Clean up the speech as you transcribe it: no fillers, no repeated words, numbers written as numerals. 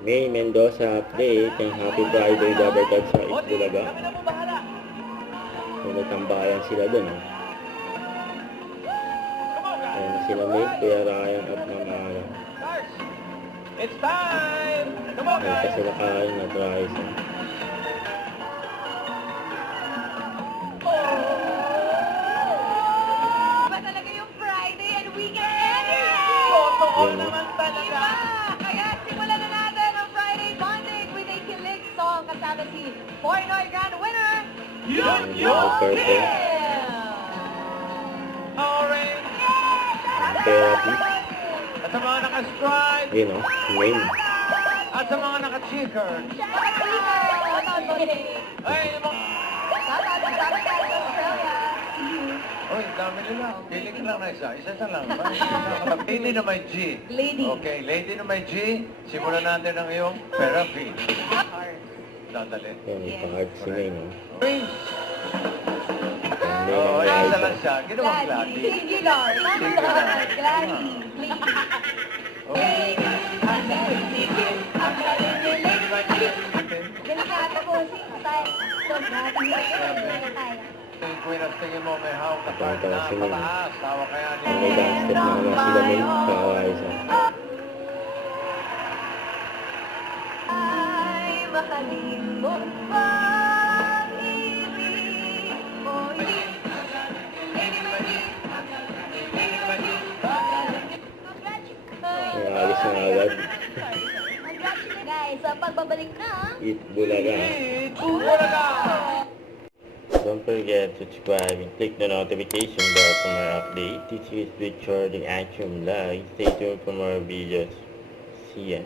May Mendoza update ng Happy Friday Rubber Card sa Itbulaga. May tambayan sila dun. Ayan sila May, Kuya Ryan at Mama Ayan. It's time! Come on, Ayan pa guys! sila kain at rice. Iba talaga yung Friday and weekend energy! Totoo Yun, no? naman talaga! Iba! Kaya simulan na natin ang Friday bonding with a kilig song kasama si Pornoy Grand winner, Yun! Purple. Kim! Orange! Therapy. At sa mga naka-stripe! Yun o, main. At sa mga naka-checkered! Ay, yung mga... Uy, dami nila. Pili ka lang na isa. Isa lang. Lady na may G. Lady. Okay, lady na may G. Simulan natin ang iyong therapy. Dadali. Yan, ipa-heart si May, no? Prince! Yan, May Oo, ng isa rice. lang siya. Ginawang Gladdy. gladi. Singular. Singular. Gladdy. Okay. Delikado po. Tayo. Queen, at tingin mo may hawak na card Tawag na si May. pataas. Tawa kaya Ang may niya. dance step na naman sila May. Kawai sa. Ay, mahalin mo bang ibig mo May alis na agad. Congratulations guys sa pagbabalik na Itbulaga. Bulaga! Don't forget to subscribe and click the notification bell for more updates. This is Richard the Action Live. Stay tuned for more videos. See ya.